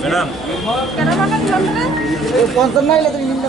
Madam কেন madam চলবে এই পঞ্চান্ন নাইলে তুমি নিম্ন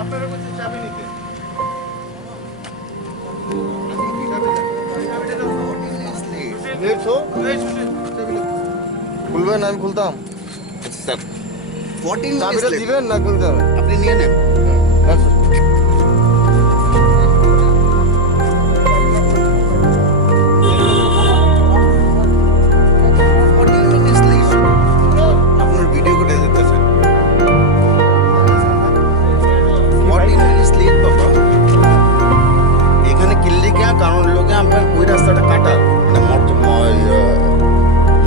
আপনারা বলছেন চাবি নিতে খুলবেন আমি খুলতাম স্যার 14 চাবিটা মিনিট দিবেন না খুলতে হবে আপনি নিয়ে নেন আপনার ভিডিও করে যেতেছেন 14 মিনিট লেট বাবা এখানে কিল্লিকা কারণ লোকে আপনার ওই রাস্তাটা কাটা মানে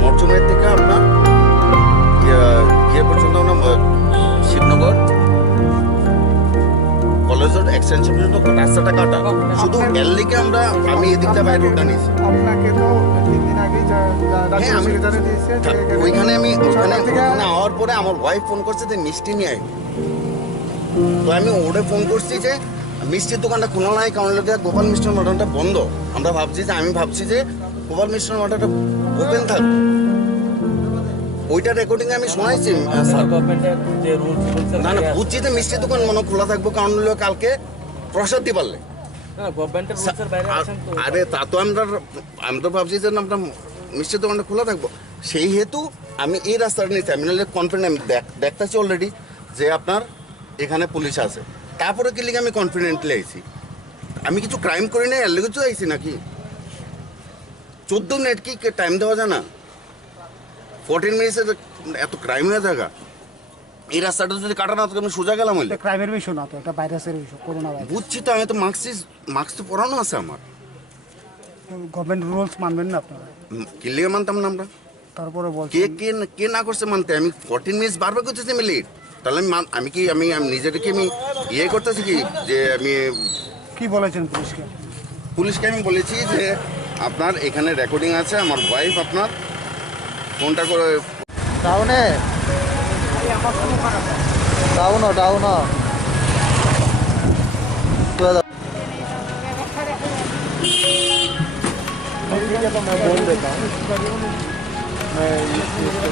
মরচুমের থেকে আপনার ইয়ে পর্যন্ত আমরা শিবনগর কলেজ রোড এক্সটেনশন পর্যন্ত রাস্তাটা কাটা শুধু এর লিগে আমি এদিকটা বাইরে রোডটা নিয়েছি আপনাকে তো 3 দিন আগেই হ্যাঁ, আমি- জানিয়ে দিয়েছে যে এখানে- ওইখানে সকাল থেকে- ওখানে আওয়ার পরে আমার ওয়াইফ ফোন করছে যে মিষ্টি নিয়ে আয় তো আমি ওরে ফোন করছি যে মিষ্টির দোকানটা খোলা নাই কারণ লোকে গোপাল মিষ্টির মটনটা বন্ধ আমি ভাবছি যে গোপাল মিষ্টির মটনটা ওপেন থাকবে ওইটা রেকর্ডিং আমি শোনাইছি স্যার না না বুঝছি যে মিষ্টির দোকান মনে হয় খোলা থাকবো কারণ হলো কালকে প্রসাদ দিয়ে পারলে আরে তা তো আমি তো ভাবছি যে আমরা মিষ্টির দোকানটা খোলা থাকবো সেই হেতু আমি এই রাস্তাটা নিচ্ছি আমি নাহলে কনফিডেন্ট আমি দেখতেছি অলরেডি যে আপনার এখানে পুলিশ আছে তারপরে কি লিগে আমি কনফিডেন্টলি আইছি আমি কিছু ক্রাইম করি নাই এর কিছু আইছি নাকি 14 মিনিট কি টাইম দেওয়া যায় না 14 মিনিটসে এত ক্রাইম হয়ে থাকা এই রাস্তাটা যদি কাটা না তো আমি সোজা গেলাম হইলে ক্রাইমের বিষয় না তো এটা ভাইরাসের বিষয় করোনা ভাইরাস বুঝছি তো আমি তো মাস্ক তো পরানো আছে আমার গভর্নমেন্ট রুলস মানবেন না আপনারা কিল্লিয়ে মানতাম না আমরা তারপরে বলছি কে না করছে মানতে আমি 14 মিনিটস বারবার করতেছি আমি লেট তাহলে আমি নিজেকে আমি ইয়ে করতেছি কি যে আমি কি বলেছেন পুলিশকে পুলিশকে আমি বলেছি যে আপনার এখানে রেকর্ডিং আছে আমার ওয়াইফ আপনার ফোনটা করে ডাউনে ডাউন मैं बोल देता हूँ मैं इस चीज़ को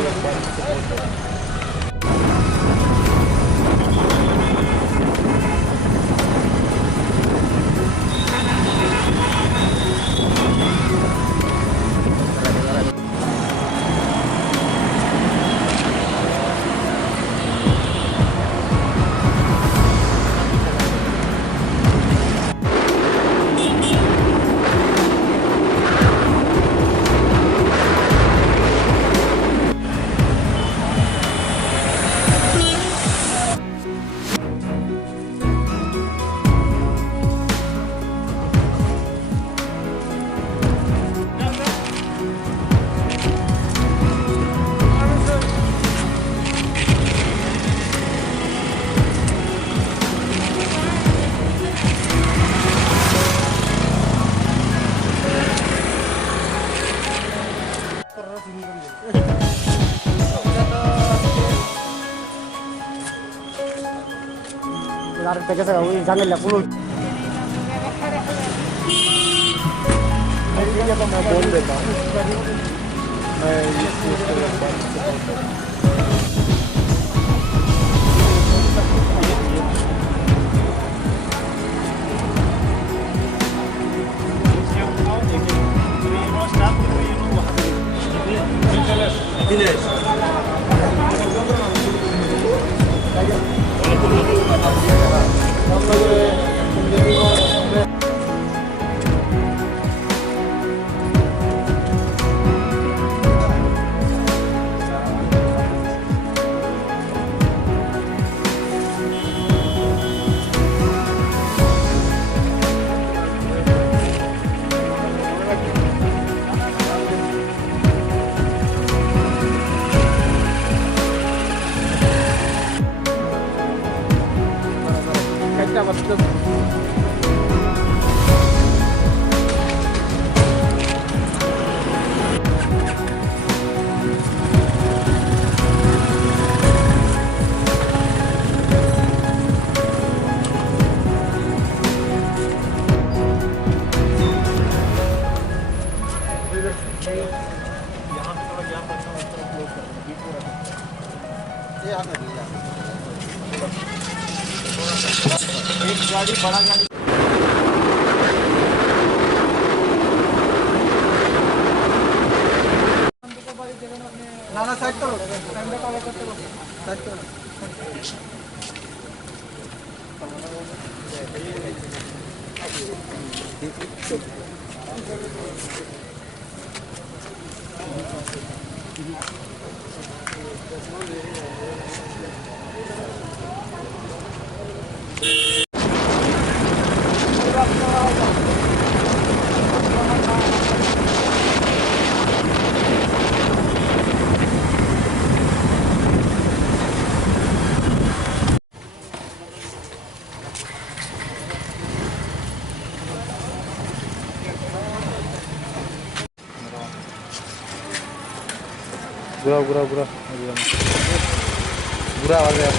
আর থেকে ওই ঝামেলা পুরো मैं बोल देता हूँ मैं इस चीज़ को দিনেশ क्या मतलब एक गाड़ी बड़ा गाड़ी नाना साइड करो साइड करो बुरा आवाज है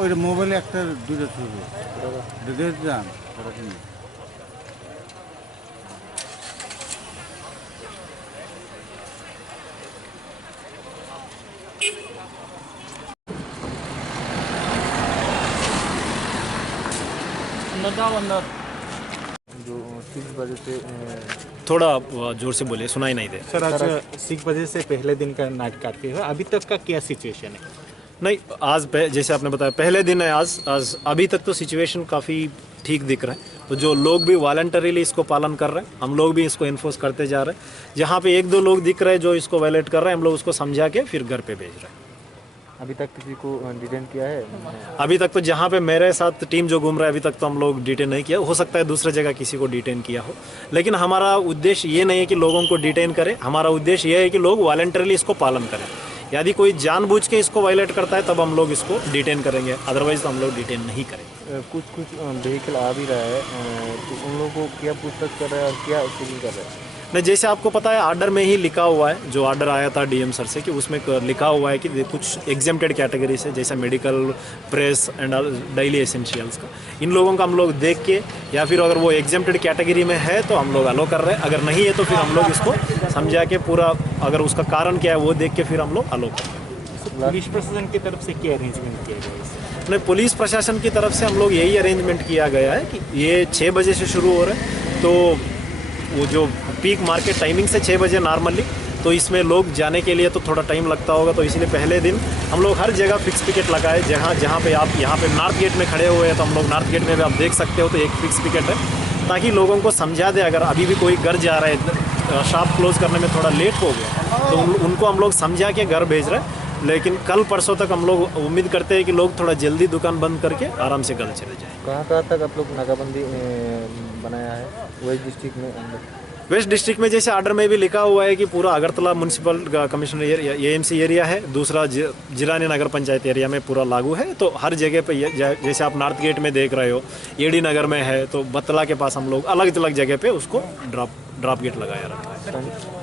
ওই মোবাইলে একটা দুটো ছবি দেখে যান ওরা কিনে जो 6 बजे से थोड़ा जोर से बोलिए, सुनाई नहीं दे। सर आज 6 बजे से पहले दिन का नाइट कर्फ्यू है, अभी तक का क्या सिचुएशन है? नहीं, आज जैसे आपने बताया पहले दिन है आज अभी तक तो सिचुएशन काफ़ी ठीक दिख रहा है। तो जो लोग भी वॉलंटरीली इसको पालन कर रहे हैं, हम लोग भी इसको इन्फोर्स करते जा रहे हैं। जहाँ पे एक दो लोग दिख रहे हैं जो इसको वायलेट कर रहे हैं, हम लोग उसको समझा के फिर घर पे भेज रहे हैं। अभी तक किसी को डिटेन किया है? अभी तक तो जहाँ पे मेरे साथ टीम जो घूम रहा है अभी तक तो हम लोग डिटेन नहीं किया। हो सकता है दूसरे जगह किसी को डिटेन किया हो, लेकिन हमारा उद्देश्य ये नहीं है कि लोगों को डिटेन करें। हमारा उद्देश्य ये है कि लोग वॉलंटरीली इसको पालन करें। यदि कोई जानबूझ के इसको वायलेट करता है तब हम लोग इसको डिटेन करेंगे, अदरवाइज तो हम लोग डिटेन नहीं करेंगे। कुछ व्हीकल आ भी रहा है, तो उन लोगों को क्या पूछताछ कर रहा है और क्या चेकिंग कर रहा है? नहीं, जैसे आपको पता है आर्डर में ही लिखा हुआ है, जो आर्डर आया था डीएम सर से, कि उसमें लिखा हुआ है कि कुछ एग्जेम्प्टेड कैटेगरी से, जैसे medical, press and daily essentials का, इन लोगों का हम लोग देख के, या फिर अगर वो एग्जेम्प्टेड कैटेगरी में है तो हम लोग अलो कर रहे हैं, अगर नहीं है तो फिर हम लोग इसको समझा के पूरा, अगर उसका कारण क्या है वो देख के फिर हम लोग अलो कर रहे हैं। पुलिस प्रशासन की तरफ से क्या अरेंजमेंट किया गया है? नहीं, पुलिस प्रशासन की तरफ से हम लोग यही अरेंजमेंट किया गया है कि ये 6 बजे से शुरू हो रहा है, तो वो जो पीक मार्केट टाइमिंग से 6 बजे नॉर्मली, तो इसमें लोग जाने के लिए तो थोड़ा टाइम लगता होगा, तो इसलिए पहले दिन हम लोग हर जगह फिक्स पिकेट लगाए। जहाँ पे आप यहाँ पे नॉर्थ गेट में खड़े हुए हैं, तो हम लोग नॉर्थ गेट में भी आप देख सकते हो, तो एक फिक्स पिकेट है, ताकि लोगों को समझा दे अगर अभी भी कोई घर जा रहा है, शॉप क्लोज करने में थोड़ा लेट हो गया, तो उनको हम लोग समझा के घर भेज रहे हैं। लेकिन कल परसों तक हम लोग उम्मीद करते हैं कि लोग थोड़ा जल्दी दुकान बंद करके आराम से घर चले जाएँ। कहाँ तक आप लोग नाकाबंदी बनाया है वेस्ट डिस्ट्रिक्ट में अंदर? वेस्ट डिस्ट्रिक्ट में जैसे आर्डर में भी लिखा हुआ है कि पूरा Agartala municipal commissioner AMC area है, दूसरा जिलानी नगर पंचायत एरिया में पूरा लागू है। तो हर जगह पे जैसे आप नॉर्थ गेट में देख रहे हो, एडी नगर में है, तो बतला के पास हम लोग अलग अलग जगह पे उसको ड्रॉप गेट लगाया रखा है।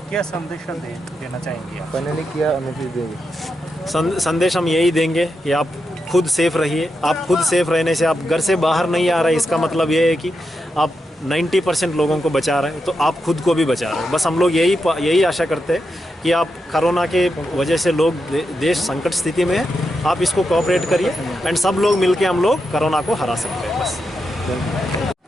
क्या संदेश देना चाहेंगे आप? फाइनली क्या मैसेज देंगे? संदेश हम यही देंगे कि आप खुद सेफ रहिए। आप खुद सेफ रहने से, आप घर से बाहर नहीं आ रहे, इसका मतलब ये है कि आप 90% लोगों को बचा रहे हैं, तो आप खुद को भी बचा रहे हैं। बस हम लोग यही आशा करते हैं कि आप कोरोना के वजह से लोग देश संकट स्थिति में है, आप इसको कोऑपरेट करिए एंड सब लोग मिलके हम लोग कोरोना को हरा सकते हैं। बस।